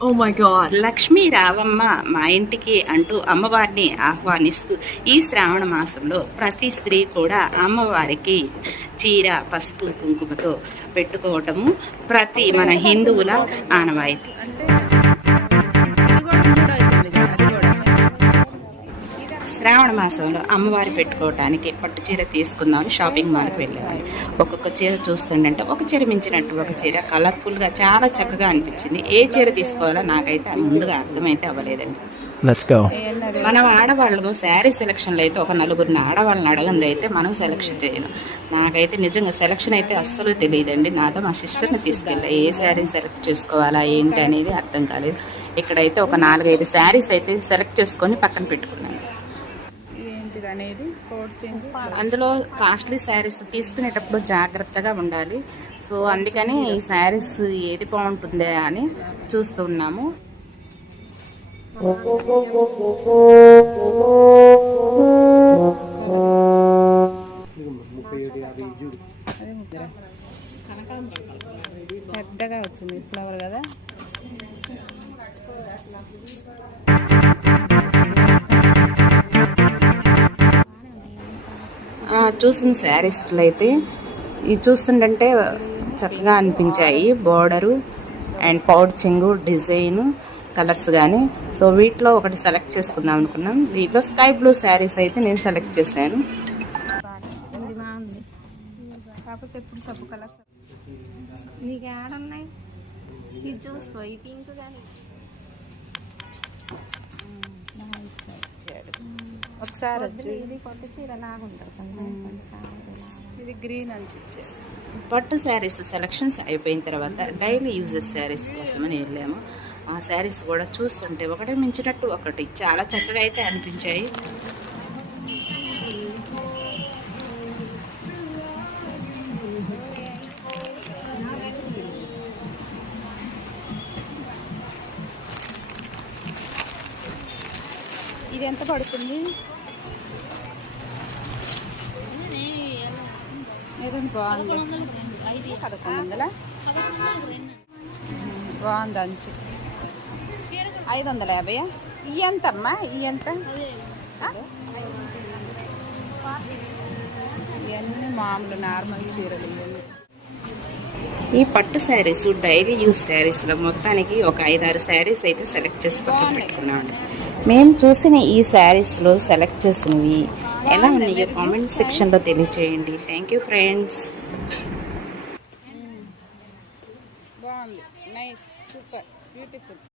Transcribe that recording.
Oh Lakshmi రావమ్మ మా ఇంటికి అంటూ అమ్మవారిని ఆహ్వానిస్తూ ఈ శ్రావణ మాసంలో ప్రతి స్త్రీ కూడా అమ్మవారికి చీర పసుపు కుంకుమతో పెట్టుకోవటము ప్రతి మన హిందువుల ఆనవాయితీ. శ్రావణ మాసంలో అమ్మవారి పెట్టుకోవడానికి పట్టు చీర తీసుకుందామని షాపింగ్ మాల్కి వెళ్ళాము ఒక్కొక్క చీర చూస్తుండంటే ఒక చీర మించినట్టు ఒక చీర కలర్ఫుల్గా చాలా చక్కగా అనిపించింది. ఏ చీర తీసుకోవాలో నాకైతే ముందుగా అర్థమైతే అవ్వలేదండి. మనం ఆడవాళ్ళము శారీ సెలక్షన్లో అయితే ఒక నలుగురిని ఆడవాళ్ళని అడగంది అయితే మనం సెలక్షన్ చేయను. నాకైతే నిజంగా సెలక్షన్ అయితే అస్సలు తెలియదండి. నాతో మా సిస్టర్ని తీసుకెళ్ళా. ఏ శారీ సెలెక్ట్ చేసుకోవాలా ఏంటి అనేది అర్థం కాలేదు. ఇక్కడైతే ఒక నాలుగైదు శారీస్ అయితే సెలెక్ట్ చేసుకొని పక్కన పెట్టుకున్నాను. అనేది కోడ్ చేంజ్ అందులో కాస్ట్లీ శారీస్ తీసుకునేటప్పుడు జాగ్రత్తగా ఉండాలి. సో అందుకని ఈ శారీస్ ఏది బాగుంటుందా అని చూస్తున్నాము పెద్దగా వచ్చింది ఫ్లవర్ కదా? చూసిన శారీస్లో అయితే ఇది చూస్తుంటే చక్కగా అనిపించాయి. బోర్డరు అండ్ పౌడ్చింగ్ డిజైన్ కలర్స్ కానీ సో వీటిలో ఒకటి సెలెక్ట్ చేసుకుందాం అనుకున్నాం. దీంట్లో స్కై బ్లూ శారీస్ అయితే నేను సెలెక్ట్ చేశాను. కాకపోతే ఎప్పుడు సబ్బు కలర్స్. నీకు ఏడున్నాయి? ఇది చూస్తావు ఈ పింక్ కానీ ఒకసారి వచ్చి. ఇది కొత్త చీర లాగుంటుంది కొంచెం. ఇది గ్రీన్ ఇచ్చే పట్టు శారీస్ సెలక్షన్స్ అయిపోయిన తర్వాత డైలీ యూజెస్ శారీస్ కోసమని వెళ్ళాము. ఆ శారీస్ కూడా చూస్తుంటే ఒకటి మించినట్టు ఒకటి చాలా చక్కగా అయితే అనిపించాయి. ఇది ఎంత పడుతుంది? బాగుంది పదకొండు వందల బాగుంది అంచు ఐదు వందల యాభై ఎంత అమ్మా ఎంత? ఇవన్నీ మామూలు నార్మల్ చీరలు ఇవన్నీ ఈ పట్టు శారీస్ డైలీ యూస్ శారీస్లో మొత్తానికి ఒక ఐదారు శారీస్ అయితే సెలెక్ట్ చేసి పక్కన పెట్టుకున్నామండి మేము చూసిన ఈ శారీస్లో సెలెక్ట్ చేసినవి ఎలా ఉన్నాయో కామెంట్ సెక్షన్లో తెలియచేయండి. థ్యాంక్ యూ ఫ్రెండ్స్ బాగుంది. Nice super beautiful